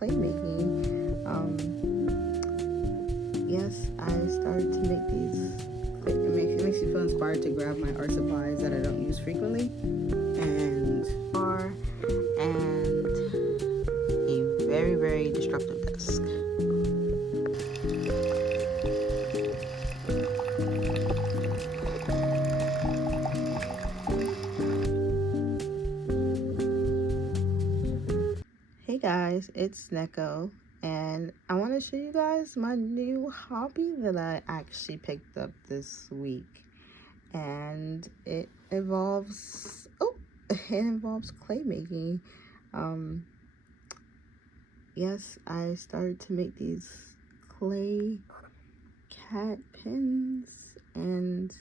playmaking. Yes, I started to make these. It makes me feel inspired to grab my art supplies that I don't use frequently, and a very destructive desk. Hey guys, it's Neko, and I want to show you guys my new hobby that I actually picked up this week, and it involves clay making. Um, yes, I started to make these clay cat pins, and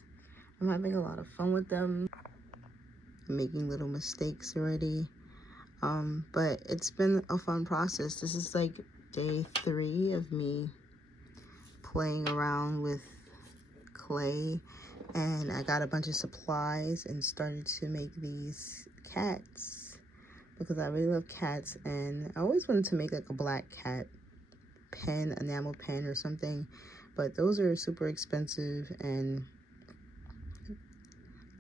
I'm having a lot of fun with them. I'm making little mistakes already. But it's been a fun process. This is like day 3 of me playing around with clay, and I got a bunch of supplies and started to make these cats because I really love cats, and I always wanted to make like a black cat pen, enamel pen or something, but those are super expensive, and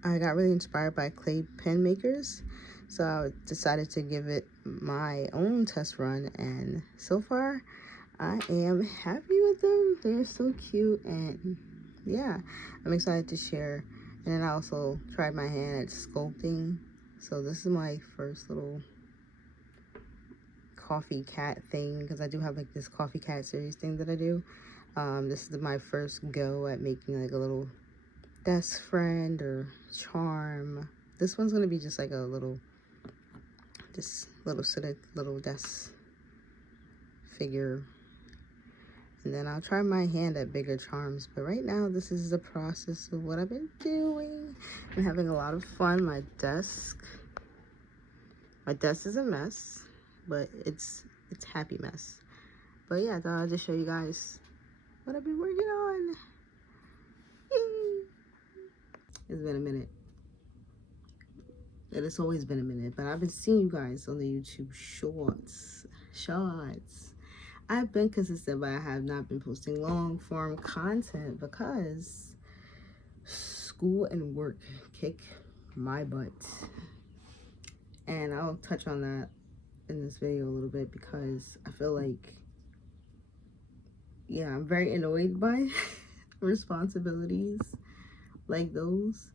I got really inspired by clay pen makers, so I decided to give it my own test run, and so far I am happy with them. They're so cute, and yeah, I'm excited to share. And then I also tried my hand at sculpting, so this is my first little coffee cat thing, because I do have like this coffee cat series thing that I do. This is my first go at making like a little desk friend or charm. This one's gonna be just like a little little desk figure, and then I'll try my hand at bigger charms. But right now, this is the process of what I've been doing. I'm having a lot of fun. My desk is a mess, but it's happy mess. But yeah, I thought I'd just show you guys what I've been working on. Yay. It's been a minute. It's always been a minute, but I've been seeing you guys on the YouTube shorts. I've been consistent, but I have not been posting long form content because school and work kick my butt. And I'll touch on that in this video a little bit, because I feel like, yeah, I'm very annoyed by responsibilities like those,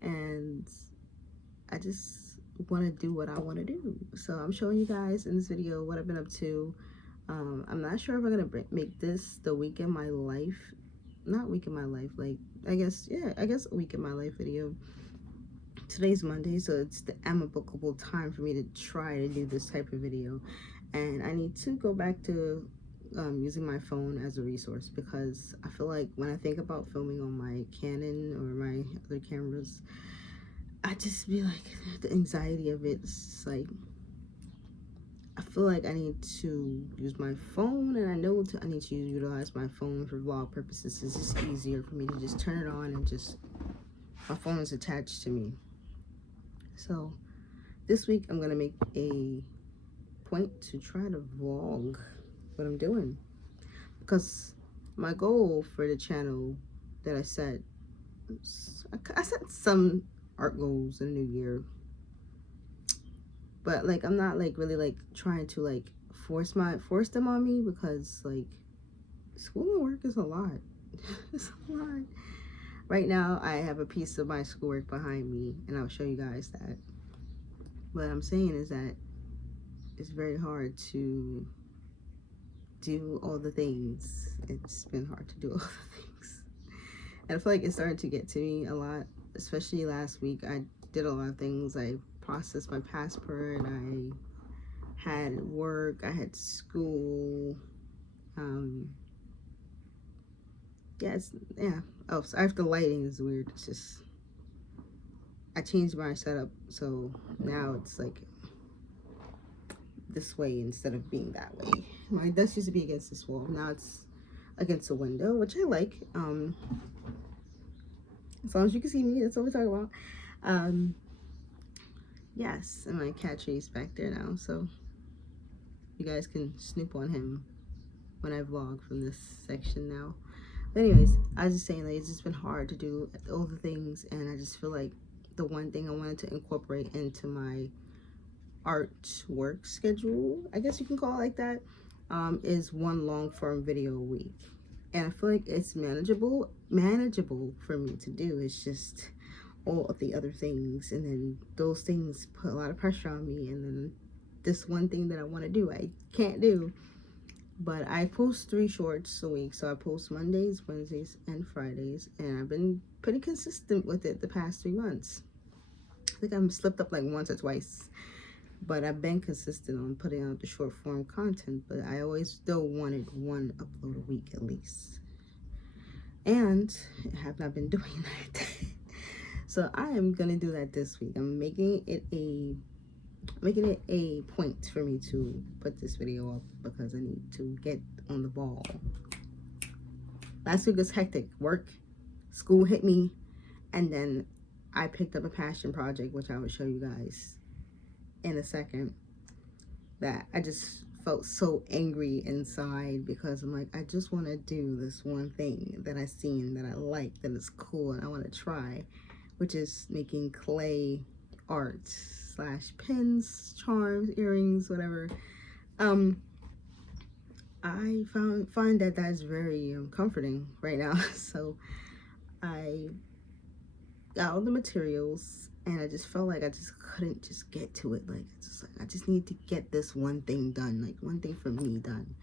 and I just want to do what I want to do. So I'm showing you guys in this video what I've been up to. I'm not sure if I'm gonna make this the week in my life, not week in my life, like I guess a week in my life video. Today's Monday, so it's the amicable time for me to try to do this type of video, and I need to go back to using my phone as a resource, because I feel like when I think about filming on my Canon or my other cameras, I just be like, the anxiety of it. It's like, I feel like I need to use my phone, and I know I need to utilize my phone for vlog purposes. It's just easier for me to just turn it on and just, my phone is attached to me. So this week I'm gonna make a point to try to vlog what I'm doing, because my goal for the channel that I set some art goals in the new year, but like I'm not like really like trying to like force them on me, because like school and work is a lot. It's a lot. Right now I have a piece of my schoolwork behind me, and I'll show you guys that. What I'm saying is that it's very hard to do all the things. It's been hard to do all the things, and I feel like it's starting to get to me a lot, especially last week. I did a lot of things. I processed my passport, I had work, I had school. Oh, so after, lighting is weird. It's just, I changed my setup, so now it's like this way instead of being that way. My desk used to be against this wall, now it's against the window, which I like. As long as you can see me, that's what we're talking about. Yes, and my cat tree's back there now, so You guys can snoop on him when I vlog from this section now. But anyways, I was just saying, like, it's just been hard to do all the things, and I just feel like the one thing I wanted to incorporate into my art work schedule, I guess you can call it like that, is one long form video a week. And I feel like it's manageable for me to do. It's just all of the other things, and then those things put a lot of pressure on me, and then this one thing that I want to do I can't do. But I post 3 shorts a week, so I post Mondays, Wednesdays, and Fridays, and I've been pretty consistent with it the past 3 months. I think I've slipped up like once or twice, but I've been consistent on putting out the short form content. But I always still wanted 1 upload a week at least, and I have not been doing that. So I am gonna do that this week. I'm making it a point for me to put this video up because I need to get on the ball. Last week was hectic. Work, school hit me, and then I picked up a passion project, which I will show you guys in a second, that I just felt so angry inside because I'm like, I just want to do this one thing that I seen that I like, that is cool, and I want to try, which is making clay art / pins, charms, earrings, whatever. I find that that's very comforting right now. So I got all the materials, and I just felt like I just couldn't just get to it. Like, it's just like I just need to get this one thing done, like one thing for me done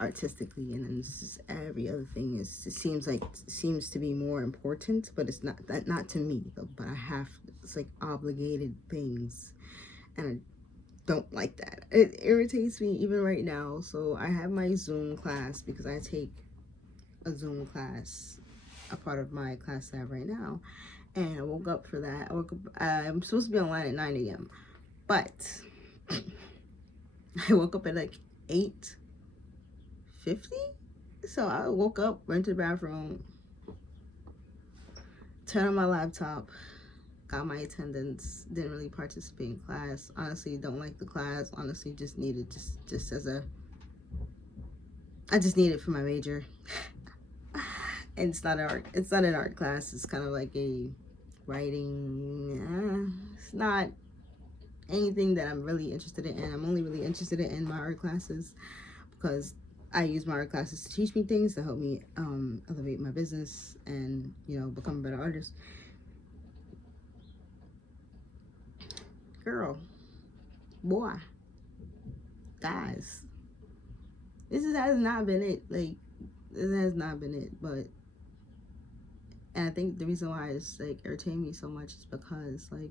artistically, and then it's just every other thing is, it seems to be more important, but it's not to me though. But I have, it's like obligated things, and I don't like that. It irritates me even right now. So I have my Zoom class, because I take a Zoom class, a part of my class I have right now, and I woke up for that. I'm supposed to be online at 9 a.m. but I woke up at like 8:50. So I woke up, went to the bathroom, turned on my laptop, got my attendance, didn't really participate in class. Honestly, don't like the class. Honestly, just needed just as a, I just need it for my major. And it's not an art class. It's kind of like a writing. It's not anything that I'm really interested in. I'm only really interested in my art classes because I use my art classes to teach me things, to help me elevate my business and, you know, become a better artist. Girl, boy, guys, has not been it. Like, this has not been it. But, and I think the reason why it's like irritating me so much is because, like,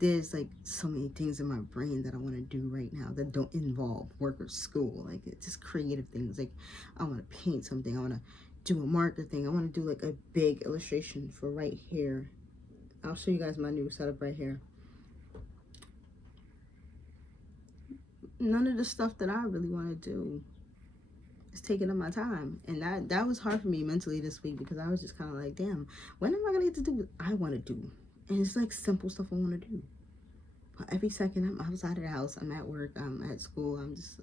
there's like so many things in my brain that I want to do right now that don't involve work or school. Like, it's just creative things. Like, I want to paint something, I want to do a marker thing, I want to do like a big illustration for right here. I'll show you guys my new setup right here. None of the stuff that I really want to do is taking up my time, and that was hard for me mentally this week, because I was just kind of like, damn, when am I gonna get to do what I want to do? And it's like simple stuff I want to do, but every second I'm outside of the house, I'm at work, I'm at school, I'm just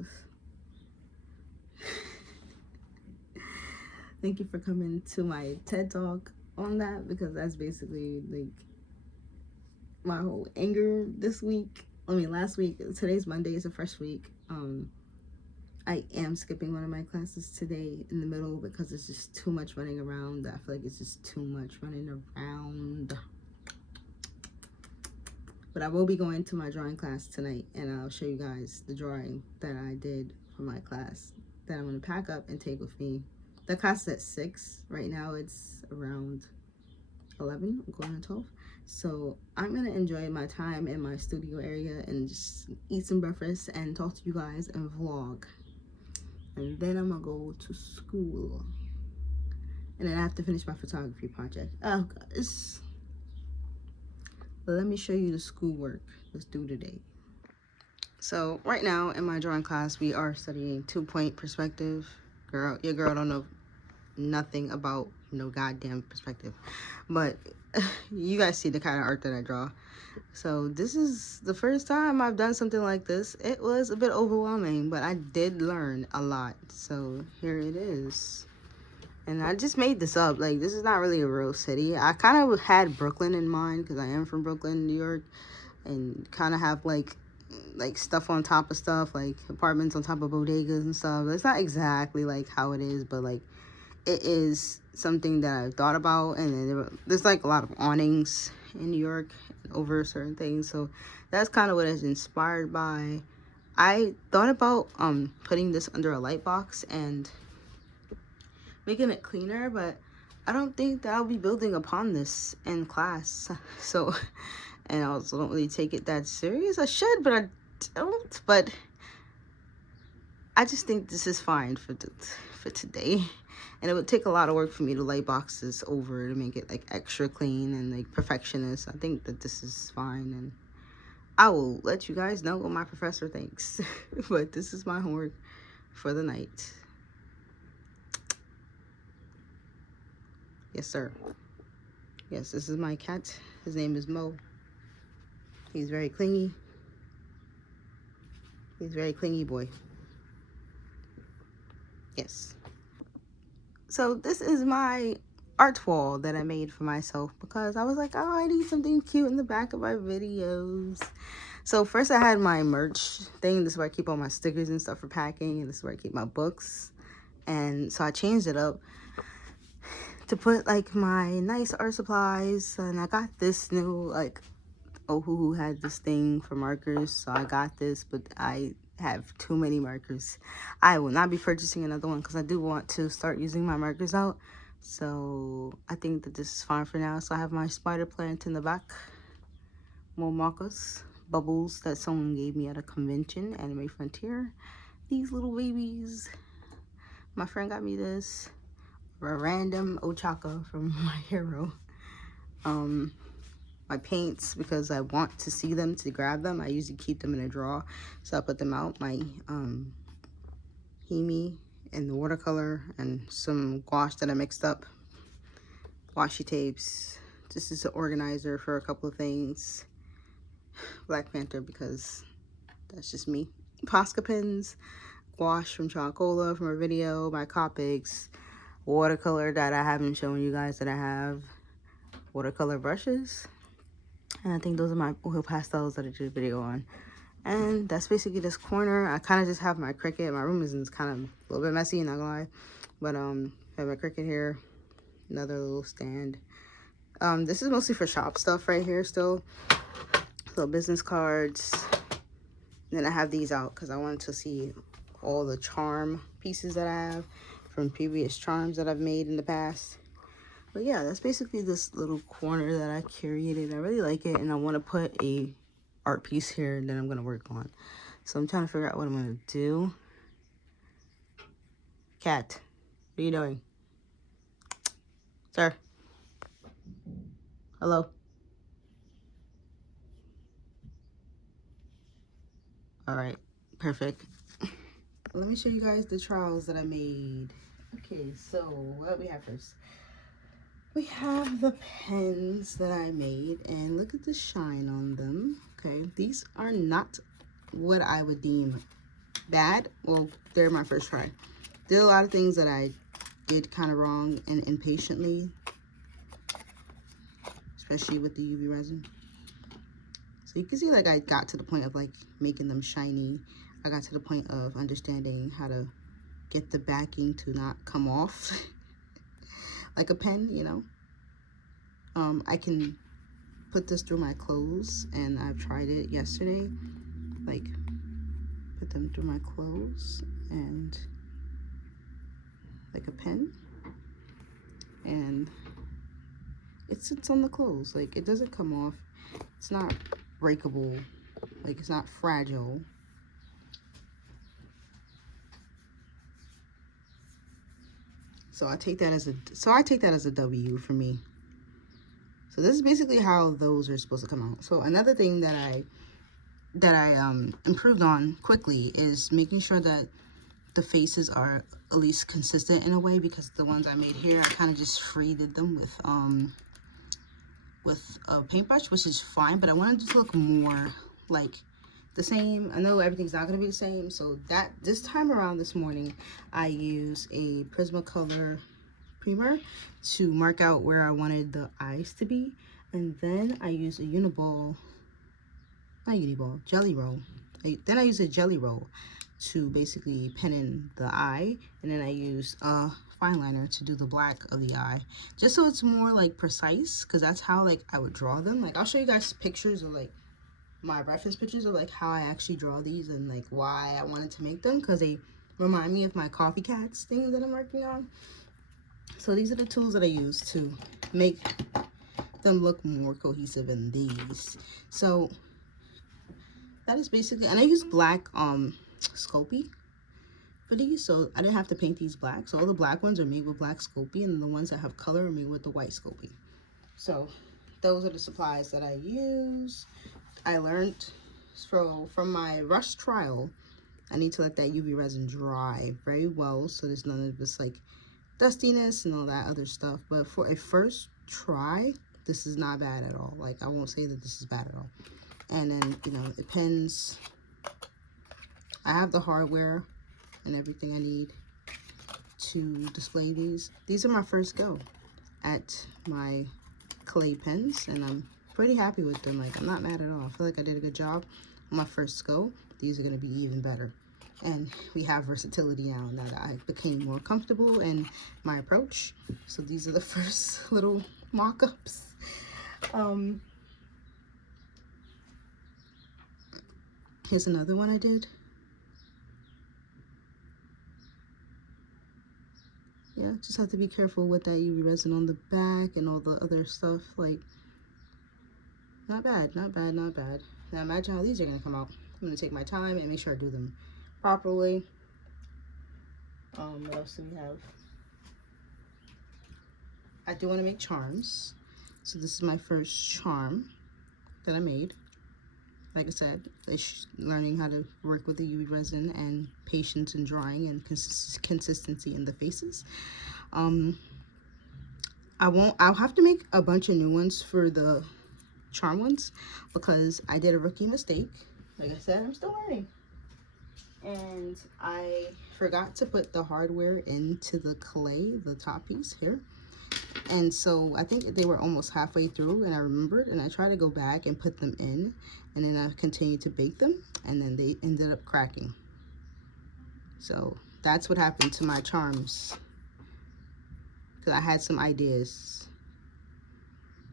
thank you for coming to my TED Talk on that, because that's basically like my whole anger this week. I mean, last week. Today's Monday, it's a fresh week. I am skipping one of my classes today in the middle because it's just too much running around. I feel like it's just too much running around. But I will be going to my drawing class tonight, and I'll show you guys the drawing that I did for my class that I'm going to pack up and take with me. The class is at 6. Right now it's around 11, going on 12. So I'm going to enjoy my time in my studio area and just eat some breakfast and talk to you guys and vlog. And then I'm going to go to school. And then I have to finish my photography project. Oh, gosh. Let me show you the schoolwork that's due today. So right now in my drawing class, we are studying 2-point perspective. Girl, your girl don't know nothing about no goddamn perspective. But you guys see the kind of art that I draw. So this is the first time I've done something like this. It was a bit overwhelming, but I did learn a lot. So here it is. And I just made this up. Like, this is not really a real city. I kind of had Brooklyn in mind because I am from Brooklyn, New York, and kind of have like stuff on top of stuff, like apartments on top of bodegas and stuff. It's not exactly like how it is, but like it is something that I've thought about. And then there's like a lot of awnings in New York over certain things, so that's kind of what it's inspired by. I thought about putting this under a light box and making it cleaner, but I don't think that I'll be building upon this in class. So, and I also don't really take it that serious. I should, but I don't. But I just think this is fine for today. And it would take a lot of work for me to light boxes over to make it like extra clean and like perfectionist. I think that this is fine, and I will let you guys know what my professor thinks. But this is my homework for the night. Yes, sir. Yes, this is my cat. His name is Mo. He's very clingy. He's a very clingy boy. Yes. So this is my art wall that I made for myself because I was like, oh, I need something cute in the back of my videos. So first I had my merch thing. This is where I keep all my stickers and stuff for packing, and this is where I keep my books. And so I changed it up to put like my nice art supplies, and I got this new, like, Ohuhu had this thing for markers, so I got this, but I have too many markers. I will not be purchasing another one because I do want to start using my markers out. So I think that this is fine for now. So I have my spider plant in the back, more markers, bubbles that someone gave me at a convention, Anime Frontier. These little babies. My friend got me this. A random Ochaka from My Hero. My paints, because I want to see them to grab them. I usually keep them in a drawer, so I put them out. My Himi and the watercolor and some gouache that I mixed up. Washi tapes. This is an organizer for a couple of things. Black Panther, because that's just me. Posca pens. Gouache from Chocola from our video. My Copics. Watercolor that I haven't shown you guys that I have. Watercolor brushes. And I think those are my oil pastels that I did a video on. And that's basically this corner. I kind of just have my Cricut. My room is kind of a little bit messy, not gonna lie. But I have my Cricut here. Another little stand. This is mostly for shop stuff right here still. Little business cards. And then I have these out because I wanted to see all the charm pieces that I have from previous charms that I've made in the past. But yeah, that's basically this little corner that I curated. I really like it, and I want to put a art piece here that I'm going to work on. So I'm trying to figure out what I'm going to do. Cat, what are you doing? Sir? Hello? Alright, perfect. Let me show you guys the trowels that I made. Okay, so what do we have first? We have the pens that I made, and look at the shine on them. Okay, these are not what I would deem bad. Well, they're my first try. Did a lot of things that I did kind of wrong and impatiently, especially with the UV resin. So you can see, like, I got to the point of like making them shiny. I got to the point of understanding how to get the backing to not come off like a pen, you know. I can put this through my clothes, and I've tried it yesterday. Like, put them through my clothes and like a pen, and it sits on the clothes. Like, it doesn't come off. It's not breakable. Like, it's not fragile. So I take that as a W for me. So this is basically how those are supposed to come out. So another thing that I improved on quickly is making sure that the faces are at least consistent in a way, because the ones I made here, I kind of just freedid them with a paintbrush, which is fine, but I wanted it to look more like the same. I know everything's not going to be the same, so that this time around this morning, I use a Prismacolor primer to mark out where I wanted the eyes to be, and then I use a jelly roll. Then I use a jelly roll to basically pen in the eye, and then I use a fine liner to do the black of the eye, just so it's more like precise, because that's how like I would draw them. Like I'll show you guys pictures of like my reference pictures of like how I actually draw these and like why I wanted to make them, because they remind me of my coffee cats things that I'm working on. So these are the tools that I use to make them look more cohesive in these. So that is basically, and I use black Sculpey for these, so I didn't have to paint these black. So all the black ones are made with black Sculpey, and the ones that have color are made with the white Sculpey. So those are the supplies that I use. I learned from my rush trial, I need to let that UV resin dry very well, so there's none of this like dustiness and all that other stuff. But for a first try, this is not bad at all. Like I won't say that this is bad at all. And then, you know, it pens. I have the hardware and everything I need to display these. These are my first go at my clay pens, and I'm pretty happy with them. Like I'm not mad at all. I feel like I did a good job on my first go. These are going to be even better. And we have versatility now that I became more comfortable in my approach. So these are the first little mock-ups. Here's another one I did. Yeah, just have to be careful with that UV resin on the back and all the other stuff. Like, not bad, not bad, not bad. Now imagine how these are gonna come out. I'm gonna take my time and make sure I do them properly. What else do we have? I do want to make charms. So this is my first charm that I made. Like I said, it's learning how to work with the UV resin and patience in drawing and consistency in the faces. I'll have to make a bunch of new ones for the charm ones, because I did a rookie mistake. Like I said, I'm still learning. And I forgot to put the hardware into the clay, the top piece here. And so I think they were almost halfway through, and I remembered, and I tried to go back and put them in, and then I continued to bake them, and then they ended up cracking. So that's what happened to my charms, because I had some ideas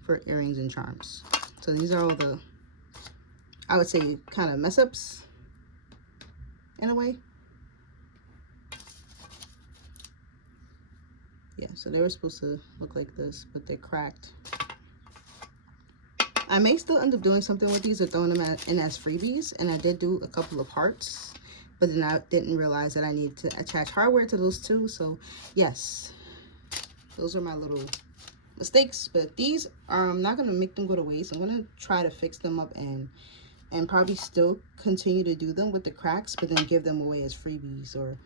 for earrings and charms. So these are all the, I would say, kind of mess ups in a way. Yeah, so they were supposed to look like this, but they're cracked. I may still end up doing something with these or throwing them in as freebies, and I did do a couple of hearts, but then I didn't realize that I needed to attach hardware to those too. So yes, those are my little mistakes, but these I'm not gonna make them go to waste. I'm gonna try to fix them up and probably still continue to do them with the cracks, but then give them away as freebies or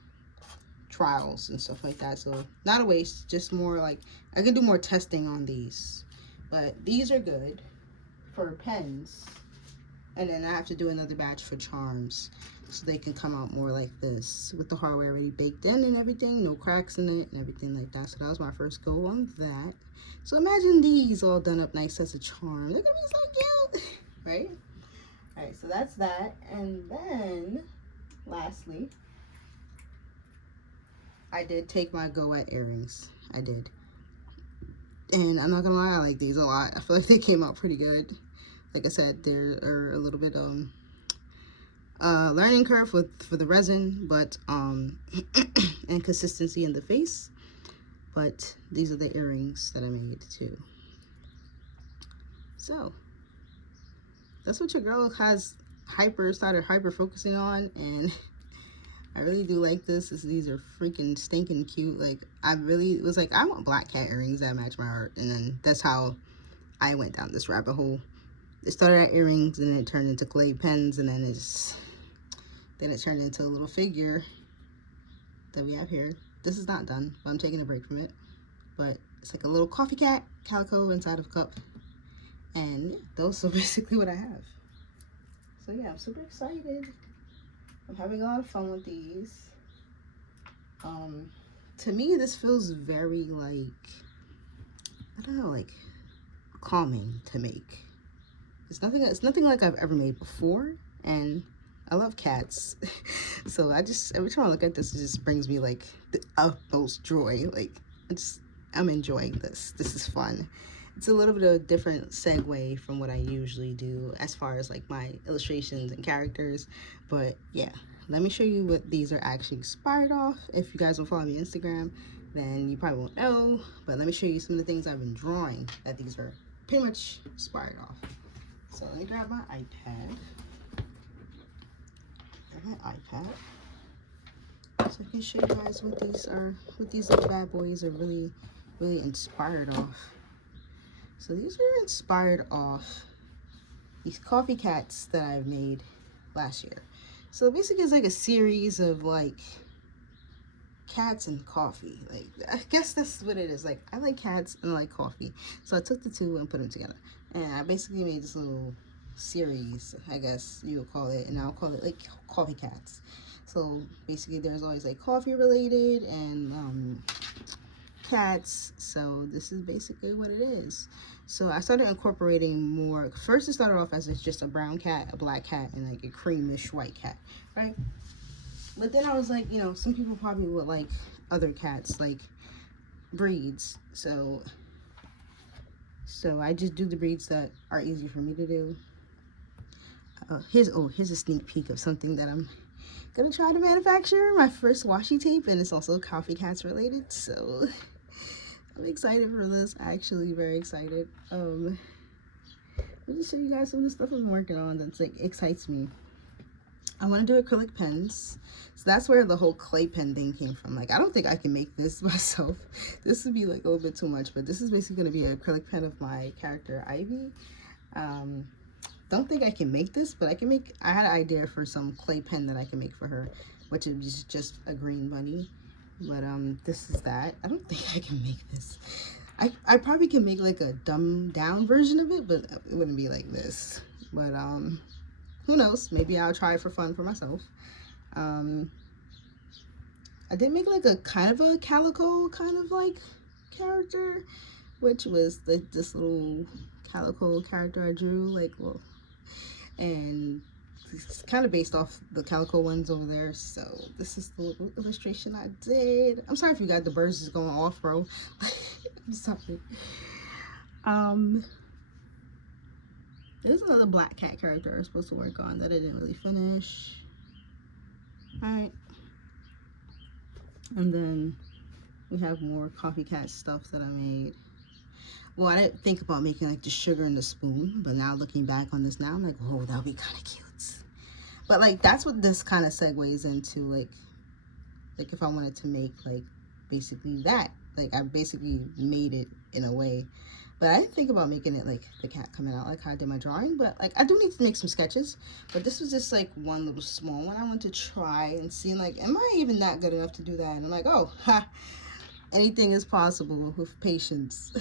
trials and stuff like that. So not a waste, just more like I can do more testing on these. But these are good for pens, and then I have to do another batch for charms, so they can come out more like this with the hardware already baked in and everything, no cracks in it and everything like that. So that was my first go on that. So imagine these all done up nice as a charm. Look at me, so cute. Right? All right, so that's that. And then lastly, I did take my go at earrings. I did. And I'm not gonna lie, I like these a lot. I feel like they came out pretty good. Like I said, they're a little bit learning curve for the resin, but and consistency in the face. But these are the earrings that I made too. So that's what your girl has started hyper focusing on, and I really do like this. These are freaking stinking cute. Like I really was like, I want black cat earrings that match my art, and then that's how I went down this rabbit hole. It started at earrings, and then it turned into clay pens, and then it turned into a little figure that we have here. This is not done, but I'm taking a break from it. But it's like a little coffee cat calico inside of a cup. And yeah, those are basically what I have. So yeah, I'm super excited. I'm having a lot of fun with these. To me, this feels very like, I don't know, like calming to make. It's nothing like I've ever made before, and I love cats. So every time I look at this, it just brings me like the utmost joy. Like I'm enjoying this. This is fun. It's a little bit of a different segue from what I usually do as far as like my illustrations and characters. But yeah, let me show you what these are actually inspired off. If you guys don't follow me on Instagram, then you probably won't know. But let me show you some of the things I've been drawing that these are pretty much inspired off. So let me grab my iPad. So I can show you guys what these little bad boys are really inspired off. So these are inspired off these coffee cats that I made last year. So basically it's like a series of like cats and coffee. Like, I guess that's what it is. Like, I like cats and I like coffee. So I took the two and put them together. And I basically made this little series, I guess you would call it. And I'll call it like coffee cats. So basically there's always like coffee related and cats. So this is basically what it is. So I started incorporating more. First it started off as just a brown cat, a black cat, and like a creamish white cat, right? But then I was like, you know, some people probably would like other cats, like breeds. So I just do the breeds that are easy for me to do. Here's a sneak peek of something that I'm gonna try to manufacture. My first washi tape, and it's also coffee cats related. So I'm excited for this. Actually, very excited. Let me show you guys some of the stuff I'm working on that's like excites me. I want to do acrylic pens. So that's where the whole clay pen thing came from. Like, I don't think I can make this myself. This would be like a little bit too much, but this is basically going to be an acrylic pen of my character Ivy. Don't think I can make this, but I had an idea for some clay pen that I can make for her, which is just a green bunny. But this is that. I don't think I can make this. I probably can make like a dumbed down version of it, but it wouldn't be like this. But who knows? Maybe I'll try it for fun for myself. I did make like a kind of a calico kind of like character, which was this little calico character I drew, like, well, and it's kind of based off the calico ones over there. So this is the little illustration I did. I'm sorry if you got the birds just going off, bro. I'm sorry. There's another black cat character I was supposed to work on that I didn't really finish. Alright. And then we have more coffee cat stuff that I made. Well, I didn't think about making like the sugar and the spoon, but now looking back on this now, I'm like, whoa, that would be kind of cute. But like, that's what this kind of segues into, like if I wanted to make like basically that, like I basically made it in a way. But I didn't think about making it like the cat coming out like how I did my drawing. But like, I do need to make some sketches. But this was just like one little small one I wanted to try and see, like, am I even that good enough to do that? And I'm like, oh, ha, anything is possible with patience.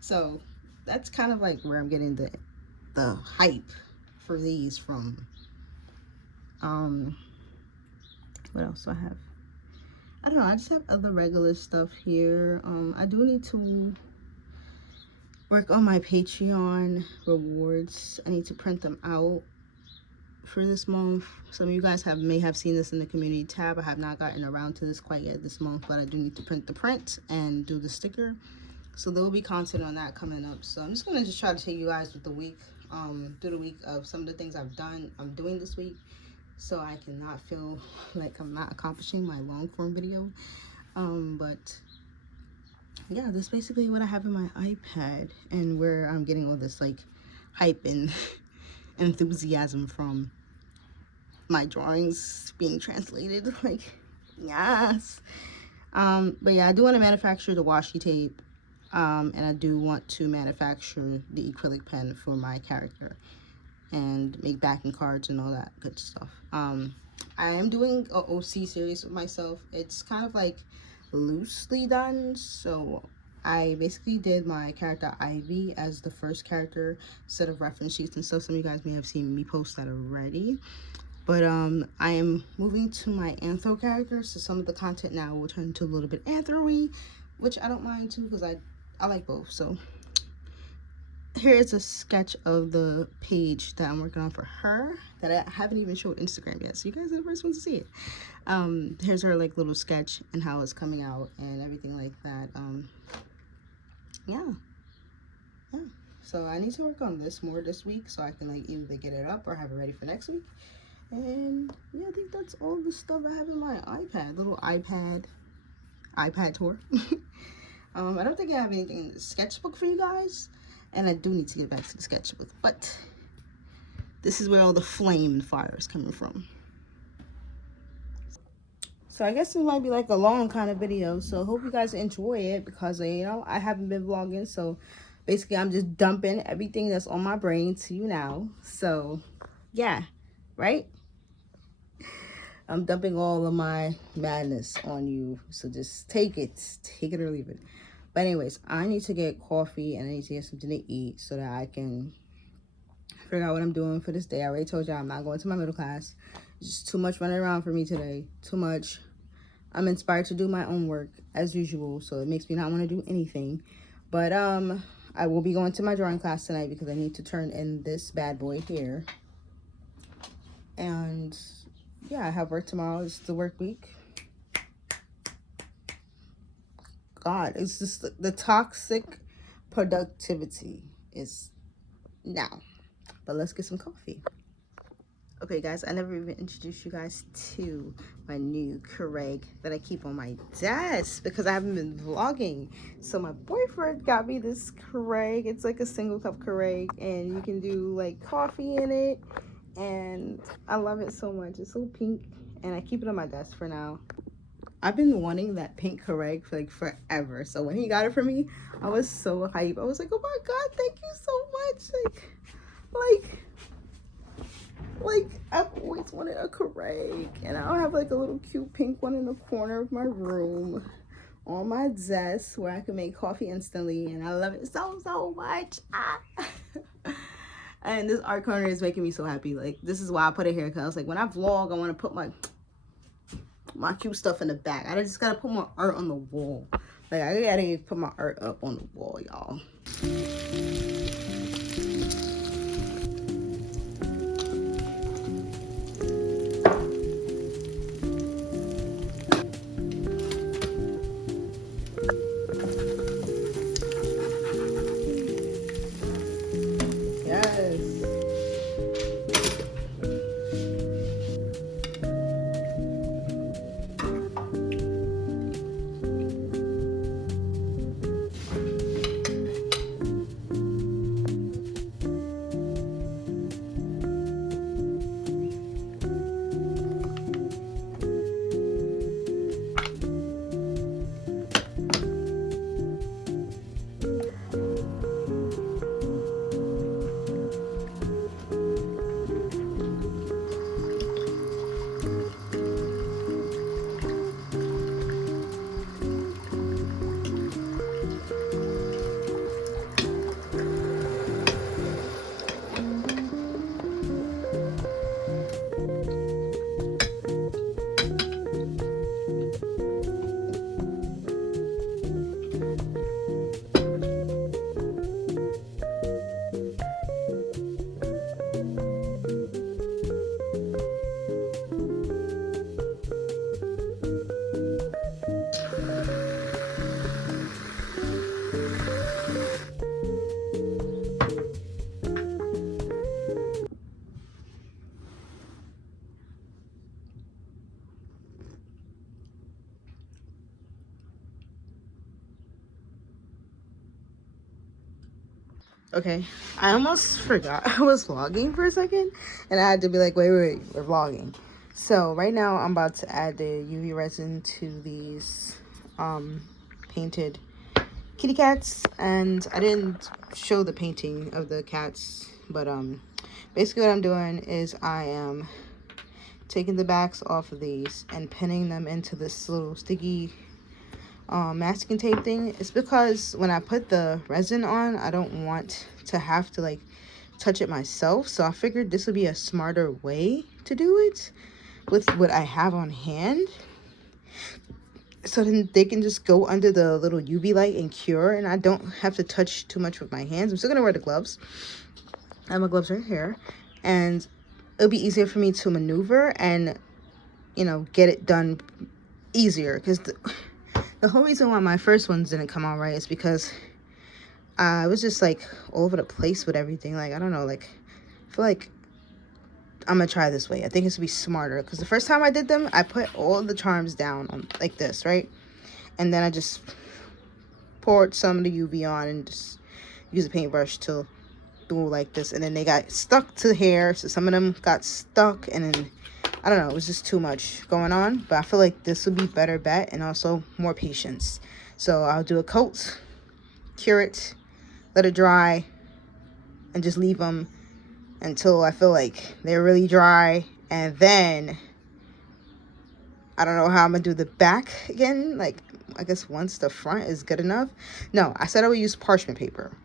So that's kind of like where I'm getting the hype for these from. What else do I have? I don't know, I just have other regular stuff here. I do need to work on my Patreon rewards. I need to print them out for this month. Some of you guys may have seen this in the community tab. I have not gotten around to this quite yet this month, but I do need to print the print and do the sticker. So there will be content on that coming up. So I'm just gonna try to take you guys with the week, through the week of some of the things I'm doing this week, so I cannot feel like I'm not accomplishing my long form video. But yeah, that's basically what I have in my iPad and where I'm getting all this like hype and enthusiasm from my drawings being translated. Like, yes. But yeah, I do want to manufacture the washi tape, and I do want to manufacture the acrylic pen for my character and make backing cards and all that good stuff. I am doing a OC series with myself. It's kind of like loosely done. So I basically did my character Ivy as the first character, set of reference sheets and stuff. Some of you guys may have seen me post that already. But I am moving to my anthro character, so some of the content now will turn into a little bit anthro-y, which I don't mind too, because I like both. So here is a sketch of the page that I'm working on for her that I haven't even showed Instagram yet, so you guys are the first ones to see it. Here's her like little sketch and how it's coming out and everything like that. Yeah. So I need to work on this more this week so I can like either get it up or have it ready for next week. And yeah, I think that's all the stuff I have in my iPad, little iPad tour. I don't think I have anything in the sketchbook for you guys, and I do need to get back to the sketchbook, but this is where all the flame and fire is coming from. So I guess it might be like a long kind of video, so hope you guys enjoy it, because you know I haven't been vlogging, so basically I'm just dumping everything that's on my brain to you now. So yeah, right? I'm dumping all of my madness on you, so just take it or leave it. But anyways, I need to get coffee and I need to get something to eat so that I can figure out what I'm doing for this day. I already told y'all I'm not going to my middle class. It's just too much running around for me today. Too much. I'm inspired to do my own work as usual, so it makes me not want to do anything. But I will be going to my drawing class tonight because I need to turn in this bad boy here. And yeah, I have work tomorrow. It's the work week. God, it's just the toxic productivity is now. But let's get some coffee. Okay guys, I never even introduced you guys to my new Keurig that I keep on my desk because I haven't been vlogging. So my boyfriend got me this Keurig. It's like a single cup Keurig and you can do like coffee in it, and I love it so much. It's so pink and I keep it on my desk for now. I've been wanting that pink Keurig for like forever. So when he got it for me, I was so hyped. I was like, oh my God, thank you so much. Like I've always wanted a Keurig, and I'll have like a little cute pink one in the corner of my room on my desk where I can make coffee instantly, and I love it so much. And this art corner is making me so happy. Like this is why I put it here, because I was like, when I vlog, I want to put my cute stuff in the back. I just gotta put my art on the wall. Like I gotta put my art up on the wall, y'all. Okay, I almost forgot I was vlogging for a second, and I had to be like, wait, we're vlogging. So right now I'm about to add the UV resin to these painted kitty cats, and I didn't show the painting of the cats, but basically what I'm doing is I am taking the backs off of these and pinning them into this little sticky masking tape thing. It's because when I put the resin on, I don't want to have to like touch it myself, so I figured this would be a smarter way to do it with what I have on hand, so then they can just go under the little UV light and cure, and I don't have to touch too much with my hands. I'm still gonna wear the gloves. I have my gloves right here, and it'll be easier for me to maneuver and, you know, get it done easier, because the whole reason why my first ones didn't come out right is because I was just like all over the place with everything. Like, I don't know, like, I feel like I'm gonna try this way. I think it's gonna be smarter, because the first time I did them, I put all the charms down on like this, right? And then I just poured some of the UV on and just use a paintbrush to do like this. And then they got stuck to the hair, so some of them got stuck, and then I don't know, it was just too much going on. But I feel like this would be better bet, and also more patience. So I'll do a coat, cure it, let it dry, and just leave them until I feel like they're really dry. And then I don't know how I'm gonna do the back again. Like, I guess once the front is good enough. No, I said I would use parchment paper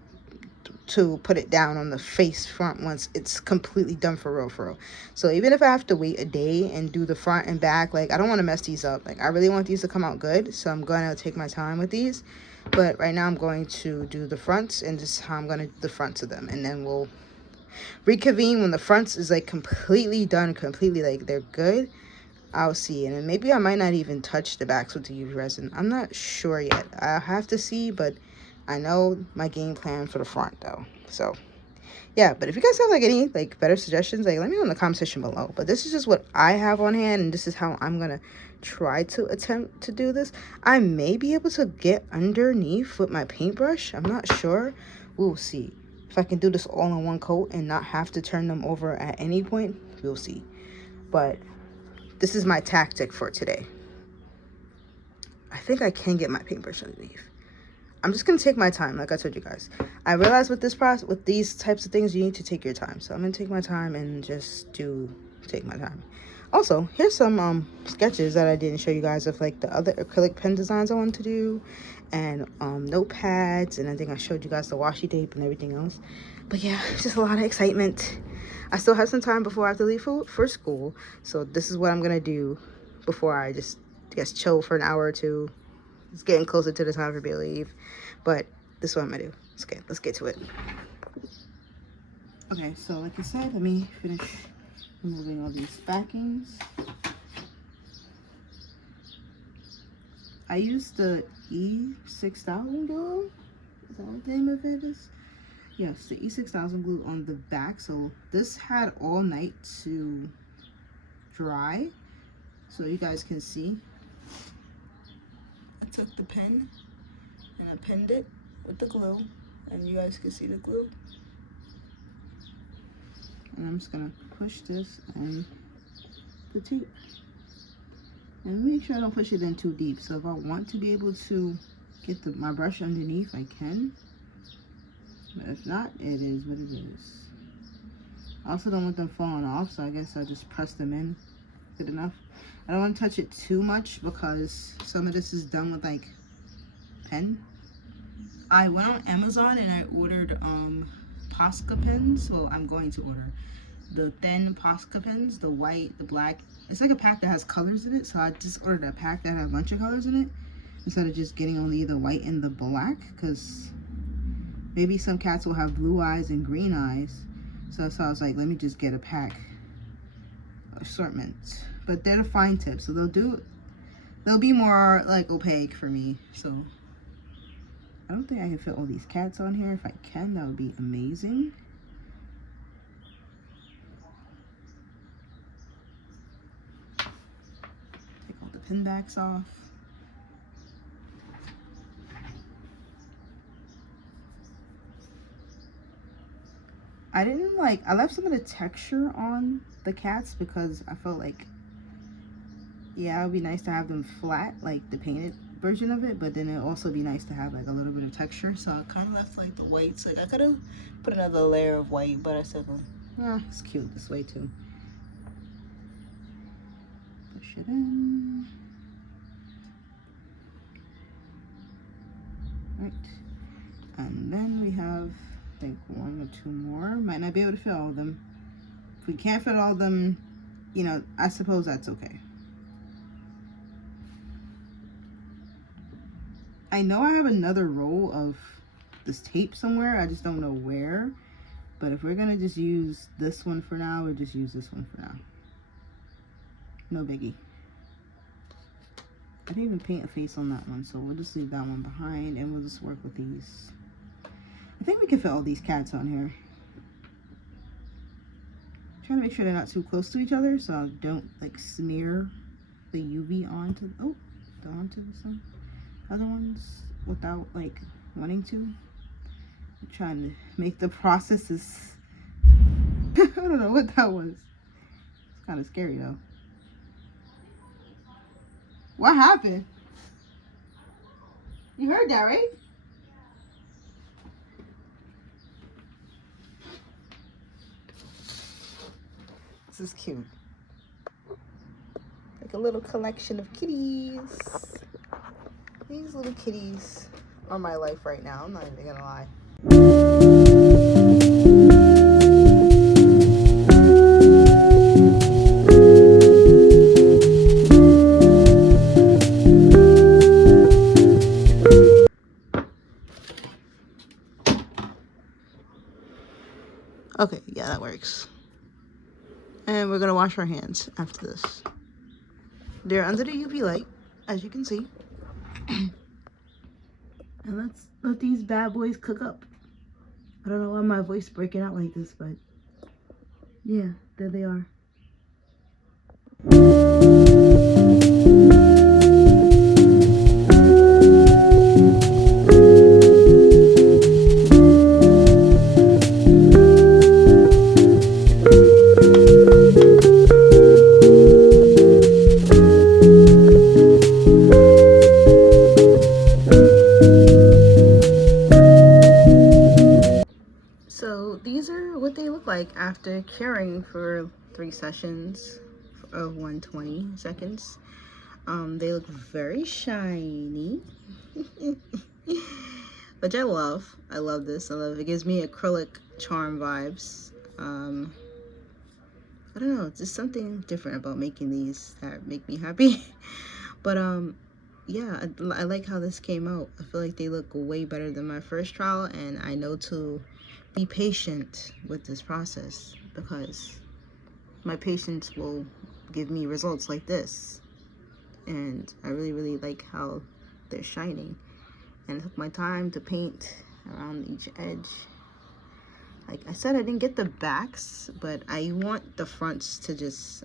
to put it down on the face front once it's completely done for real, for real. So even if I have to wait a day and do the front and back, like, I don't want to mess these up. Like, I really want these to come out good, so I'm gonna take my time with these. But right now I'm going to do the fronts, and this is how I'm gonna do the fronts of them, and then we'll reconvene when the fronts is like completely done, completely like they're good. I'll see. And then maybe I might not even touch the backs with the UV resin. I'm not sure yet. I'll have to see, but I know my game plan for the front though. So yeah, but if you guys have like any like better suggestions, like let me know in the comment section below. But this is just what I have on hand, and this is how I'm gonna try to attempt to do this. I may be able to get underneath with my paintbrush. I'm not sure. We'll see. If I can do this all in one coat and not have to turn them over at any point, we'll see. But this is my tactic for today. I think I can get my paintbrush underneath. I'm just gonna take my time, like I told you guys. I realize with this process, with these types of things, you need to take your time. So I'm gonna take my time and just take my time. Also, here's some sketches that I didn't show you guys of like the other acrylic pen designs I wanted to do, and notepads, and I think I showed you guys the washi tape and everything else. But yeah, just a lot of excitement. I still have some time before I have to leave for school, so this is what I'm gonna do before I just, I guess, chill for an hour or two. It's getting closer to the time for me to leave, but this is what I'm gonna do. Let's get to it. Okay, so like I said, let me finish removing all these backings. I used the E6000 glue. Is that what the name of it is? Yes, the E6000 glue on the back. So this had all night to dry, so you guys can see. I took the pen and I pinned it with the glue, and you guys can see the glue. And I'm just gonna push this and the tape. And make sure I don't push it in too deep. So if I want to be able to get my brush underneath, I can. But if not, it is what it is. I also don't want them falling off, so I guess I'll just press them in good enough. I don't want to touch it too much because some of this is done with like pen. I went on Amazon and I ordered Posca pens. Well, I'm going to order the thin Posca pens, the white, the black. It's like a pack that has colors in it, so I just ordered a pack that had a bunch of colors in it instead of just getting only the white and the black, because maybe some cats will have blue eyes and green eyes. So I was like, let me just get a pack assortment. But they're the fine tips, so they'll be more like opaque for me. So I don't think I can fit all these cats on here. If I can, that would be amazing. Take all the pin backs off. I didn't like, I left some of the texture on the cats because I felt like, yeah, it would be nice to have them flat, like the painted version of it, but then it'd also be nice to have like a little bit of texture. So I kind of left like the whites. Like I could have put another layer of white, but I said, well, yeah, it's cute this way too. push it in. Right. And then we have, I think, 1 or 2 more. Might not be able to fit all of them. If we can't fit all of them, you know, I suppose that's okay. I know I have another roll of this tape somewhere. I just don't know where. But if we're going to just use this one for now, we'll just use this one for now. No biggie. I didn't even paint a face on that one, so we'll just leave that one behind and we'll just work with these. I think we can fit all these cats on here. Trying to make sure they're not too close to each other so I don't like smear the UV onto some other ones without like wanting to. I'm trying to make the processes. I don't know what that was. It's kind of scary though. What happened? You heard that, right? This is cute. Like a little collection of kitties. These little kitties are my life right now. I'm not even gonna lie. Okay, yeah, that works. And we're gonna wash our hands after this. They're under the UV light, as you can see. And let's let these bad boys cook up. I don't know why my voice is breaking out like this, but yeah, there they are. So these are what they look like after curing for 3 sessions of 120 seconds. They look very shiny, which I love. I love this. I love it. It gives me acrylic charm vibes. I don't know, it's just something different about making these that make me happy. But yeah, I like how this came out. I feel like they look way better than my first trial, and I know to be patient with this process because my patience will give me results like this. And I really like how they're shining. And I took my time to paint around each edge. Like I said, I didn't get the backs, but I want the fronts to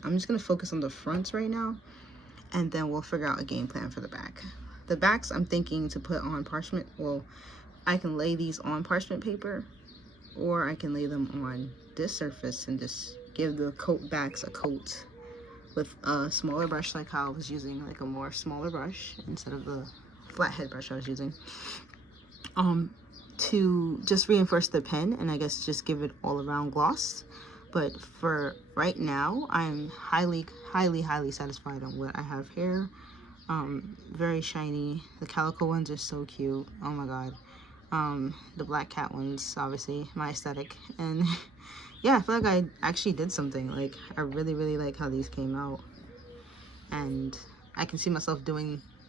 I'm just gonna focus on the fronts right now, and then we'll figure out a game plan for the back. The backs I'm thinking to put on parchment. Well, I can lay these on parchment paper, or I can lay them on this surface and just give the backs a coat with a smaller brush, like how I was using like a more smaller brush instead of the flathead brush I was using, to just reinforce the pen and I guess just give it all around gloss. But for right now, I'm highly satisfied on what I have here. Very shiny. The calico ones are so cute. Oh my god. The black cat ones, obviously my aesthetic. And yeah, I feel like I actually did something. Like I really like how these came out, and I can see myself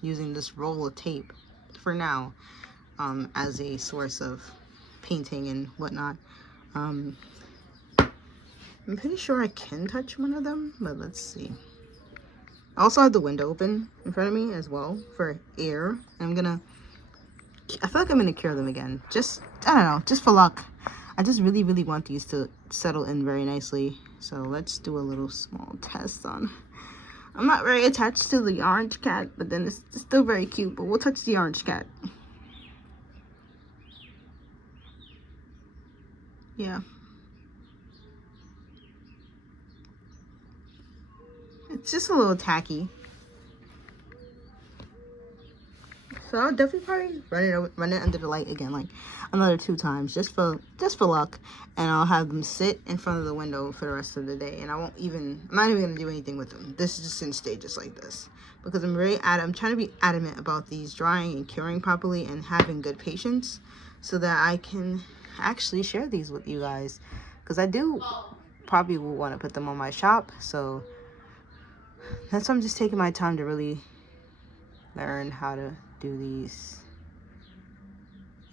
using this roll of tape for now, as a source of painting and whatnot. I'm pretty sure I can touch one of them, but let's see. I also have the window open in front of me as well for air. I feel like I'm gonna cure them again. Just, I don't know, just for luck. I just really want these to settle in very nicely. So let's do a little small test on. I'm not very attached to the orange cat, but then it's still very cute, but we'll touch the orange cat. Yeah. It's just a little tacky. So I'll definitely probably run it under the light again, like another 2 times, just for luck. And I'll have them sit in front of the window for the rest of the day. And I'm not even gonna do anything with them. This is just gonna stay just like this, because I'm trying to be adamant about these drying and curing properly and having good patience, so that I can actually share these with you guys. Because I do probably will want to put them on my shop. So that's why I'm just taking my time to really learn how to do these.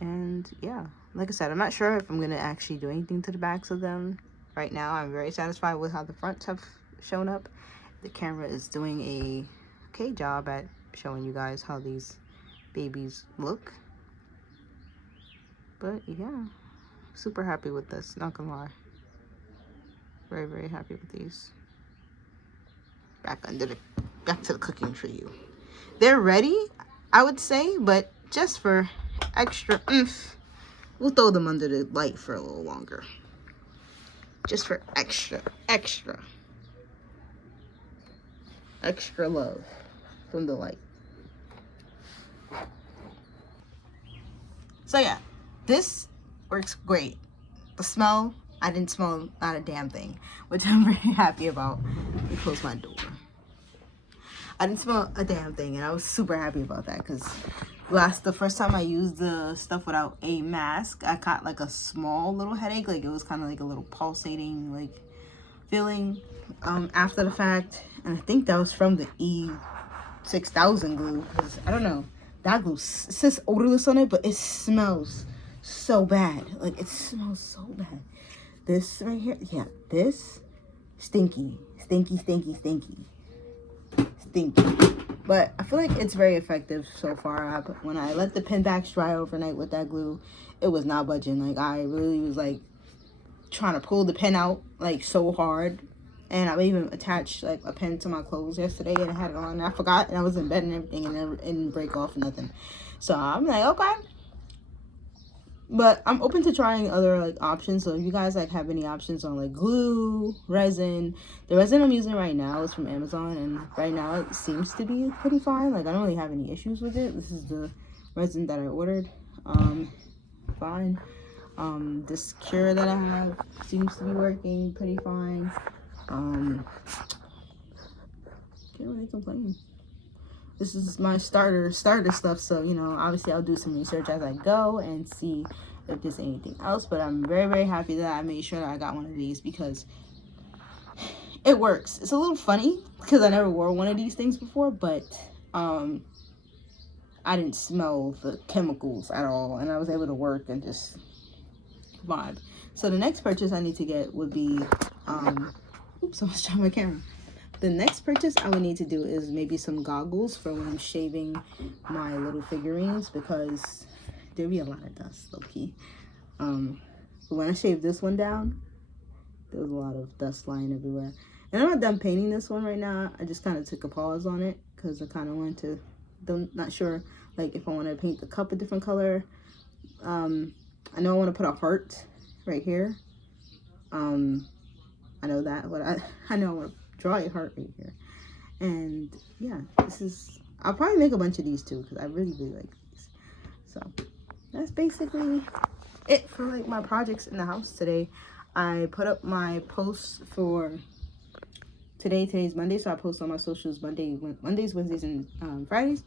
And yeah, like I said, I'm not sure if I'm gonna actually do anything to the backs of them right now. I'm very satisfied with how the fronts have shown up. The camera is doing a okay job at showing you guys how these babies look. But yeah, super happy with this, not gonna lie. Very, very happy with these. Back to the cooking for you. They're ready, I would say, but just for extra oomph, we'll throw them under the light for a little longer. Just for extra love from the light. So yeah, this works great. The smell, I didn't smell not a damn thing, which I'm very happy about. Let me close my door. I didn't smell a damn thing, and I was super happy about that, because the first time I used the stuff without a mask, I got like a small little headache. Like it was kind of like a little pulsating like feeling after the fact, and I think that was from the E6000 glue, because I don't know, that glue says odorless on it, but it smells so bad. Like it smells so bad. This right here, yeah, this stinky. But I feel like it's very effective so far. When I let the pin backs dry overnight with that glue, it was not budging. Like I really was like trying to pull the pin out like so hard. And I even attached like a pin to my clothes yesterday, and I had it on, and I forgot, and I was in bed and everything, and it didn't break off or nothing. So I'm like, okay. But I'm open to trying other like options. So if you guys like have any options on like glue, resin, the resin I'm using right now is from Amazon, and right now it seems to be pretty fine. Like I don't really have any issues with it. This is the resin that I ordered. Fine. This cure that I have seems to be working pretty fine. Can't really complain. This is my starter stuff, so you know, obviously I'll do some research as I go and see if there's anything else. But I'm very, very happy that I made sure that I got one of these, because it works. It's a little funny because I never wore one of these things before, but I didn't smell the chemicals at all, and I was able to work and just vibe. So the next purchase I need to get would be oops, I was trying my camera. The next purchase I would need to do is maybe some goggles for when I'm shaving my little figurines, because there'd be a lot of dust, low-key. But when I shaved this one down, there was a lot of dust flying everywhere. And I'm not done painting this one right now. I just kind of took a pause on it because I kind of wanted to, not sure like if I want to paint the cup a different color. I know I want to put a heart right here. I know that, but I know I want to draw a heart right here. And yeah, I'll probably make a bunch of these too, because I really, really like these. So that's basically it for like my projects in the house today. I put up my posts for today. Today's Monday, so I post on my socials Mondays, Wednesdays, and Fridays.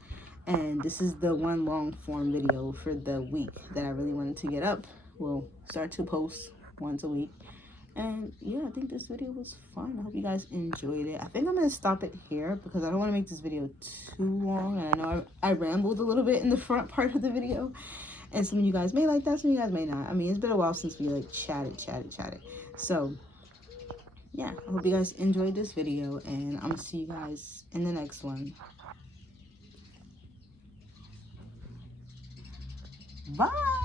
And this is the one long form video for the week that I really wanted to get up. We'll start to post once a week. And yeah, I think this video was fun. I hope you guys enjoyed it. I think I'm going to stop it here because I don't want to make this video too long. And I know I rambled a little bit in the front part of the video. And some of you guys may like that, some of you guys may not. I mean, it's been a while since we like chatted. So yeah, I hope you guys enjoyed this video. And I'm going to see you guys in the next one. Bye!